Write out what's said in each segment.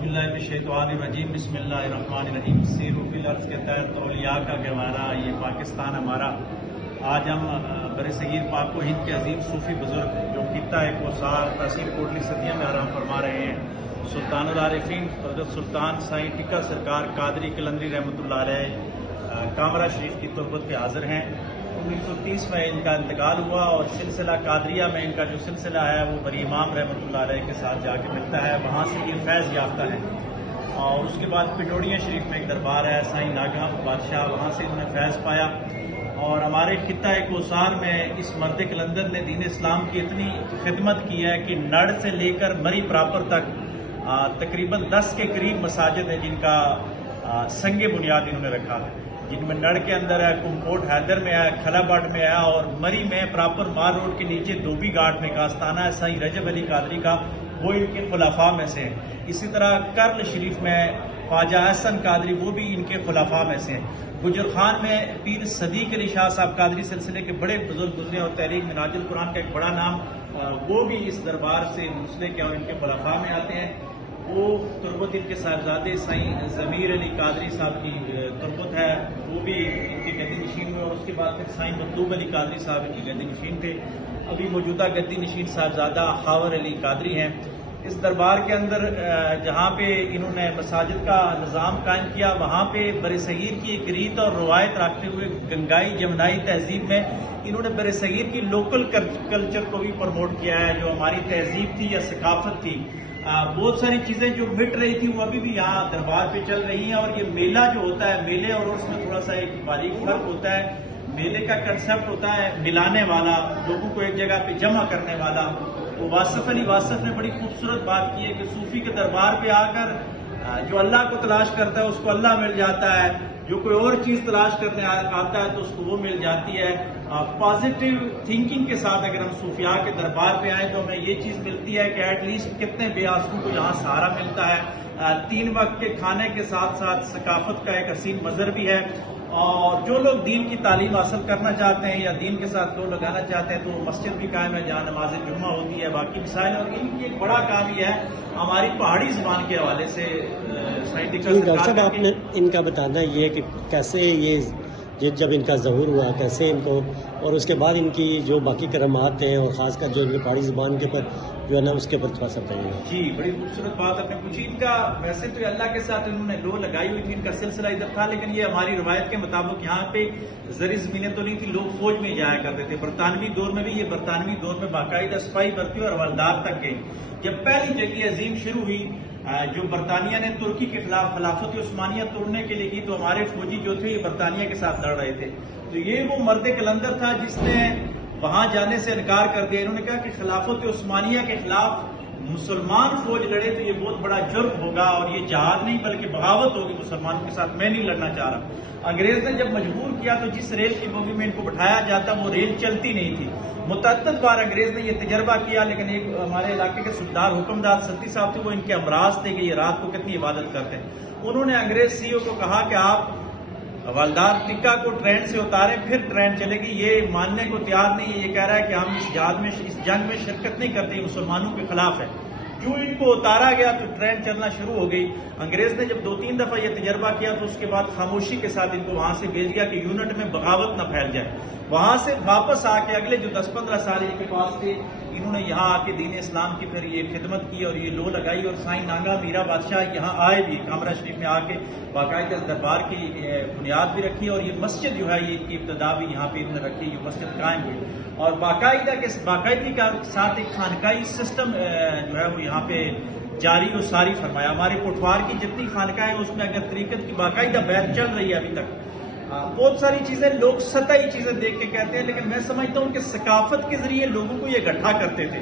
باللہ من الشیطان الرجیم بسم اللہ الرحمن الرحیم سیروا فی الارض کے تحت اولیاء کا گہوارہ یہ پاکستان ہمارا۔ آج ہم برصغیر پاک و ہند کے عظیم صوفی بزرگ جو خطہ کوثر تحصیل کوٹلی صدیہ میں آرام فرما رہے ہیں، سلطان العارفین حضرت سلطان سائیں ٹکا سرکار قادری قلندری رحمۃ اللہ علیہ کامرہ شریف کی تربت پہ حاضر ہیں۔ 1930 میں ان کا انتقال ہوا اور سلسلہ قادریہ میں ان کا جو سلسلہ ہے وہ بری امام رحمۃ اللہ علیہ کے ساتھ جا کے ملتا ہے، وہاں سے یہ فیض یافتہ ہے۔ اور اس کے بعد پنڈوڑیاں شریف میں ایک دربار ہے سائیں ناگاں بادشاہ، وہاں سے انہوں نے فیض پایا۔ اور ہمارے خطہ کوثر میں اس مرد قلندر نے دین اسلام کی اتنی خدمت کی ہے کہ نڑ سے لے کر مری پراپر تک تقریباً 10 کے قریب مساجد ہیں جن کا سنگ بنیاد انہوں نے رکھا ہے، جن میں نڑ کے اندر ہے، کمکوٹ حیدر میں ہے، کھلا باٹ میں ہے، اور مری میں پراپر مار روڈ کے نیچے دوبی گھاٹ میں کا آستانہ ہے سائیں رجب علی قادری کا، وہ ان کے خلفاء میں سے ہیں۔ اسی طرح کرل شریف میں خواجہ احسن قادری، وہ بھی ان کے خلفاء میں سے ہیں۔ گجر خان میں پیر صدیق علی شاہ صاحب قادری سلسلے کے بڑے بزرگ گزرے، اور تحریک منہاج القرآن کا ایک بڑا نام، وہ بھی اس دربار سے منسلک ہیں اور ان کے خلفاء میں آتے ہیں۔ وہ تربت ان کے صاحبزادے سائیں ضمیر علی قادری صاحب کی تربت ہے، وہ بھی ان کے گدی نشین میں، اور اس کے بعد پھر سائیں مطلوب علی قادری صاحب ان کی گدی نشین تھے۔ ابھی موجودہ گدی نشین صاحبزادہ خاور علی قادری ہیں۔ اس دربار کے اندر جہاں پہ انہوں نے مساجد کا نظام قائم کیا، وہاں پہ برصغیر کی ایک ریت اور روایت رکھتے ہوئے گنگائی جمنائی تہذیب میں انہوں نے برصغیر کی لوکل کلچر کو بھی پروموٹ کیا ہے، جو ہماری تہذیب تھی یا ثقافت تھی۔ بہت ساری چیزیں جو مٹ رہی تھی وہ ابھی بھی یہاں دربار پہ چل رہی ہیں۔ اور یہ میلہ جو ہوتا ہے، میلے اور اس میں تھوڑا سا ایک باریک فرق ہوتا ہے۔ میلے کا کنسپٹ ہوتا ہے ملانے والا، لوگوں کو ایک جگہ پہ جمع کرنے والا۔ تو واصف علی واصف نے بڑی خوبصورت بات کی ہے کہ صوفی کے دربار پہ آ کر جو اللہ کو تلاش کرتا ہے اس کو اللہ مل جاتا ہے، جو کوئی اور چیز تلاش کرنے آتا ہے تو اس کو وہ مل جاتی ہے۔ پازیٹیو تھنکنگ کے ساتھ اگر ہم صوفیاء کے دربار پہ آئیں تو ہمیں یہ چیز ملتی ہے کہ ایٹ لیسٹ کتنے بے آسوں کو یہاں سہارا ملتا ہے۔ 3 وقت کے کھانے کے ساتھ ساتھ ثقافت کا ایک حسین مظہر بھی ہے۔ اور جو لوگ دین کی تعلیم حاصل کرنا چاہتے ہیں یا دین کے ساتھ لوگ لگانا چاہتے ہیں تو وہ مسجد بھی قائم ہے جہاں نماز جمعہ ہوتی ہے، باقی مسائل۔ اور ان کی ایک بڑا کام یہ ہے ہماری پہاڑی زبان کے حوالے سے ڈاکٹر صاحب آپ نے ان کا بتانا یہ کہ کیسے یہ جب ان کا ظہور ہوا کیسے ان کو، اور اس کے بعد ان کی جو باقی کرامات ہیں اور خاص کر جو ان کی پہاڑی زبان کے اوپر جو ہے نا اس کے اوپر تھوڑا سا بتائیے۔ جی، بڑی خوبصورت بات آپ نے پوچھی۔ ان کا ویسے تو اللہ کے ساتھ انہوں نے لو لگائی ہوئی تھی، ان کا سلسلہ ادھر تھا، لیکن یہ ہماری روایت کے مطابق یہاں پہ زرعی زمینیں تو نہیں تھی، لوگ فوج میں جایا کرتے تھے۔ برطانوی دور میں بھی یہ برطانوی دور میں باقاعدہ سپاہی بھرتی اور حوالدار تک گئے۔ جب پہلی جنگ عظیم شروع ہوئی جو برطانیہ نے ترکی کے خلاف خلافت عثمانیہ توڑنے کے لیے کی، تو ہمارے فوجی جو تھے یہ برطانیہ کے ساتھ لڑ رہے تھے۔ تو یہ وہ مرد قلندر تھا جس نے وہاں جانے سے انکار کر دیا۔ انہوں نے کہا کہ خلافت عثمانیہ کے خلاف مسلمان فوج لڑے تو یہ بہت بڑا جرم ہوگا اور یہ جہاد نہیں بلکہ بغاوت ہوگی مسلمانوں کے ساتھ، میں نہیں لڑنا چاہ رہا۔ انگریز نے جب مجبور کیا تو جس ریل کی بوگی میں ان کو بٹھایا جاتا وہ ریل چلتی نہیں تھی۔ متعدد بار انگریز نے یہ تجربہ کیا، لیکن ایک ہمارے علاقے کے سردار حکمدار ستی صاحب تھے، وہ ان کے امراض تھے کہ یہ رات کو کتنی عبادت کرتے ہیں۔ انہوں نے انگریز سی او کو کہا کہ آپ حوالدار ٹکا کو ٹرین سے اتاریں پھر ٹرین چلے گی۔ یہ ماننے کو تیار نہیں ہے، یہ کہہ رہا ہے کہ ہم اس جنگ میں شرکت نہیں کرتے، یہ مسلمانوں کے خلاف ہے۔ جو ان کو اتارا گیا تو ٹرین چلنا شروع ہو گئی۔ انگریز نے جب 2-3 دفعہ یہ تجربہ کیا تو اس کے بعد خاموشی کے ساتھ ان کو وہاں سے بھیج دیا کہ یونٹ میں بغاوت نہ پھیل جائے۔ وہاں سے واپس آ کے اگلے جو 10-15 سال ان کے پاس تھے، انہوں نے یہاں آ کے دین اسلام کی پھر یہ خدمت کی اور یہ لو لگائی۔ اور سائیں ناگا میرا بادشاہ یہاں آئے بھی، کامرہ شریف میں آ کے باقاعدہ دربار کی بنیاد بھی رکھی، اور یہ مسجد جو ہے یہ ان کی ابتدا بھی یہاں پہ انہوں نے رکھی، یہ مسجد قائم ہوئی۔ اور باقاعدگی کے ساتھ ایک خانقاہی سسٹم جو ہے وہ یہاں پہ جاری و ساری فرمایا۔ ہمارے کوٹوار کی جتنی خانقاہیں ہیں اس میں اگر طریقت کی باقاعدہ بیعت چل رہی ہے ابھی تک۔ بہت ساری چیزیں لوگ سطحی چیزیں دیکھ کے کہتے ہیں، لیکن میں سمجھتا ہوں کہ ثقافت کے ذریعے لوگوں کو یہ اکٹھا کرتے تھے۔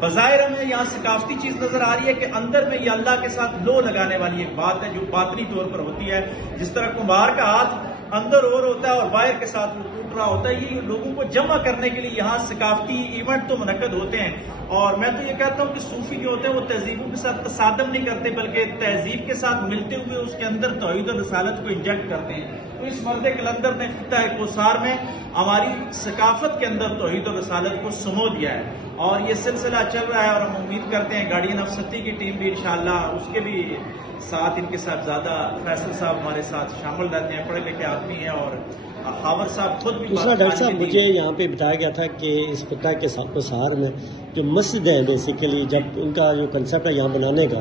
بظاہر ہمیں یہاں ثقافتی چیز نظر آ رہی ہے کہ اندر میں یہ اللہ کے ساتھ لو لگانے والی ایک بات ہے جو باطنی طور پر ہوتی ہے۔ جس طرح کمبار کا ہاتھ اندر اور ہوتا ہے اور باہر کے ساتھ وہ ٹوٹ رہا ہوتا ہے، یہ لوگوں کو جمع کرنے کے لیے یہاں ثقافتی ایونٹ تو منعقد ہوتے ہیں۔ اور میں تو یہ کہتا ہوں کہ صوفی جو ہوتے ہیں وہ تہذیبوں کے ساتھ تصادم نہیں کرتے، بلکہ تہذیب کے ساتھ ملتے ہوئے اس کے اندر توحید و رسالت کو انجیکٹ کرتے ہیں۔ تو اس مرد قلندر نے خطہ کوثر میں ہماری ثقافت کے اندر توحید و رسالت کو سمو دیا ہے۔ اور یہ سلسلہ چل رہا ہے اور ہم امید کرتے ہیں گارڈین آف ستی کی ٹیم بھی انشاءاللہ اس کے بھی ساتھ ان کے ساتھ زیادہ فیصل صاحب ہمارے ساتھ شامل رہتے ہیں، پڑھے لکھے آدمی ہیں، اور ہاور صاحب خود بھی دوسرا ڈاکٹر صاحب مجھے یہاں پہ بتایا گیا تھا کہ اس خطہ کے ساتھ سہار میں جو مسجد ہے بیسیکلی جب ان کا جو کنسیپٹ ہے یہاں بنانے کا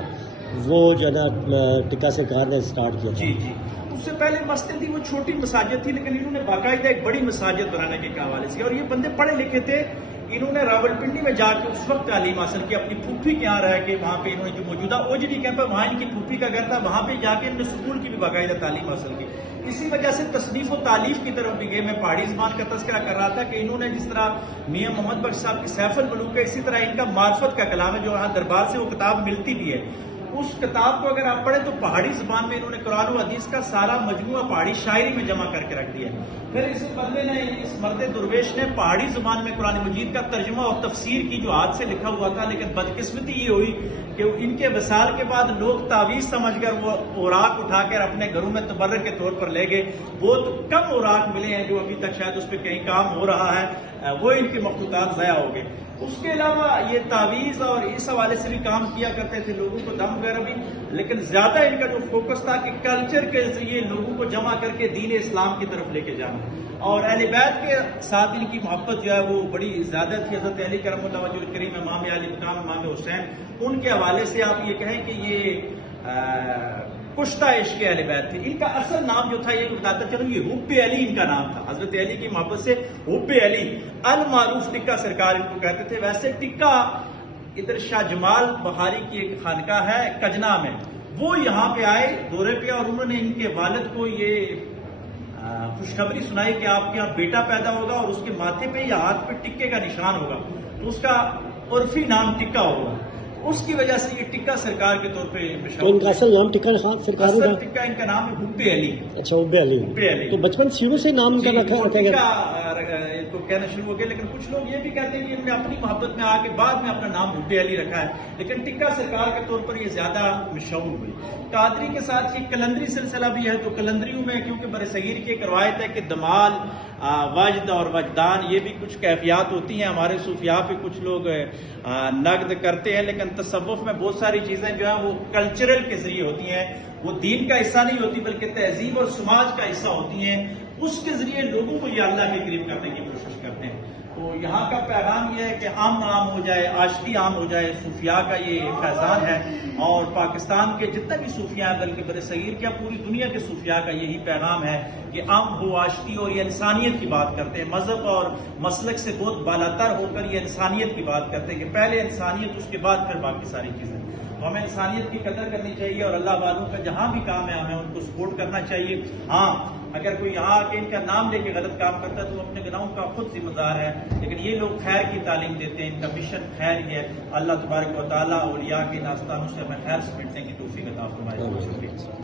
وہ جو ہے نا ٹکا سرکار نے اسٹارٹ کیا. جی جی اس سے پہلے مسجد تھی، وہ چھوٹی مساجد تھی، لیکن انہوں نے باقاعدہ ایک بڑی مساجد بنانے کے حوالے سے، اور یہ بندے پڑھے لکھے تھے، انہوں نے راولپنڈی میں جا کے اس وقت تعلیم حاصل کی، اپنی پھوپھی کے یہاں رہ کے، وہاں پہ انہوں نے جو موجودہ اوجڈی کیمپ ہے وہاں ان کی پھوپھی کا گھر تھا، وہاں پہ جا کے انہوں نے اسکول کی بھی باقاعدہ تعلیم حاصل کی. اسی وجہ سے تصنیف و تالیف کی طرف بھی گئے. میں پہاڑی زبان کا تذکرہ کر رہا تھا کہ انہوں نے جس طرح میاں محمد بخش صاحب کی سیف الملوک ہے، اسی طرح ان کا معرفت کا کلام ہے جو وہاں دربار سے وہ کتاب ملتی بھی ہے. اس کتاب کو اگر آپ پڑھیں تو پہاڑی زبان میں انہوں نے قرآن و حدیث کا سارا مجموعہ پہاڑی شاعری میں جمع کر کے رکھ دیا. پھر اس بندے نے، اس مرد درویش نے پہاڑی زبان میں قرآن مجید کا ترجمہ اور تفسیر کی جو ہاتھ سے لکھا ہوا تھا، لیکن بدقسمتی یہ ہوئی کہ ان کے وصال کے بعد لوگ تعویذ سمجھ کر وہ اوراق اٹھا کر اپنے گھروں میں تبرک کے طور پر لے گئے. بہت کم اوراق ملے ہیں جو ابھی تک شاید اس پہ کہیں کام ہو رہا ہے، وہ ان کے مخطوطات ضائع ہو گئے. اس کے علاوہ یہ تعویذ اور اس حوالے سے بھی کام کیا کرتے تھے، لوگوں کو دم وغیرہ بھی، لیکن زیادہ ان کا جو فوکس تھا کہ کلچر کے ذریعے لوگوں کو جمع کر کے دین اسلام کی طرف لے کے جانا. اور اہل بیت کے ساتھ ان کی محبت جو ہے وہ بڑی زیادہ تھی. حضرت علی کرم اللہ وجہ الکریم، امام علی مقام، امام حسین، ان کے حوالے سے آپ یہ کہیں کہ یہ کشتہ عشق اہل بیت تھے. ان کا اصل نام جو تھا یہ بتاتا چلوں، یہ حب علی ان کا نام تھا. حضرت علی کی محبت سے حب علی المعروف ٹکا سرکار ان کو کہتے تھے. ویسے ٹکا ادھر شاہ جمال بخاری کی ایک خانقاہ ہے کجنا میں، وہ یہاں پہ آئے دورے پہ، اور انہوں نے ان کے والد کو یہ خوشخبری سنائی کہ آپ کے یہاں بیٹا پیدا ہوگا اور اس کے ماتھے پہ یا ہاتھ پہ ٹکے کا نشان ہوگا، تو اس کا عرفی نام ٹکا ہوگا. اس کی وجہ سے یہ ٹکا سرکار کے طور پہ تو ان کا اصل نام ٹکا سرکار اصل ٹکا ان کا نام ہے حب علی. اچھا حب علی. حب علی تو بچپن شروع سے نام کا رکھا گیا تو کہنا شروع ہو گیا، لیکن کچھ لوگ یہ بھی کہتے ہیں کہ انہوں نے اپنی محبت میں آ کے بعد میں اپنا نام حب علی رکھا ہے، لیکن ٹکا سرکار کے طور پر یہ زیادہ مشہور ہوئی. قادری کے ساتھ یہ کلندری سلسلہ بھی ہے. تو کلندریوں میں کیونکہ برصغیر کی ایک روایت ہے کہ دمال، وجد اور وجدان یہ بھی کچھ کیفیات ہوتی ہیں. ہمارے صوفیاء پہ کچھ لوگ نقد کرتے ہیں، لیکن تصوف میں بہت ساری چیزیں جو ہیں وہ کلچرل کے ذریعے ہوتی ہیں، وہ دین کا حصہ نہیں ہوتی بلکہ تہذیب اور سماج کا حصہ ہوتی ہیں. اس کے ذریعے لوگوں کو یہ اللہ کے قریب کرنے کی کوشش کرتے ہیں. تو یہاں کا پیغام یہ ہے کہ امن عام ہو جائے، آشتی عام ہو جائے. صوفیاء کا یہ فیضان ہے، اور پاکستان کے جتنے بھی صوفیاء ہیں بلکہ برصغیر کیا پوری دنیا کے صوفیاء کا یہی پیغام ہے کہ امن ہو، آشتی، اور یہ انسانیت کی بات کرتے ہیں. مذہب اور مسلک سے بہت بالاتر ہو کر یہ انسانیت کی بات کرتے ہیں کہ پہلے انسانیت، اس کے بعد پھر باقی ساری چیزیں. تو ہمیں انسانیت کی قدر کرنی چاہیے، اور اللہ والوں کا جہاں بھی کام ہے ہمیں ان کو سپورٹ کرنا چاہیے. ہاں اگر کوئی یہاں آ کے ان کا نام لے کے غلط کام کرتا ہے تو وہ اپنے گناہوں کا خود ذمہ دار ہے، لیکن یہ لوگ خیر کی تعلیم دیتے ہیں، ان کا مشن خیر ہی ہے. اللہ تبارک و تعالیٰ اولیاء کے آستانوں سے ہمیں خیر سمیٹنے کی توفیق عطا فرمائے.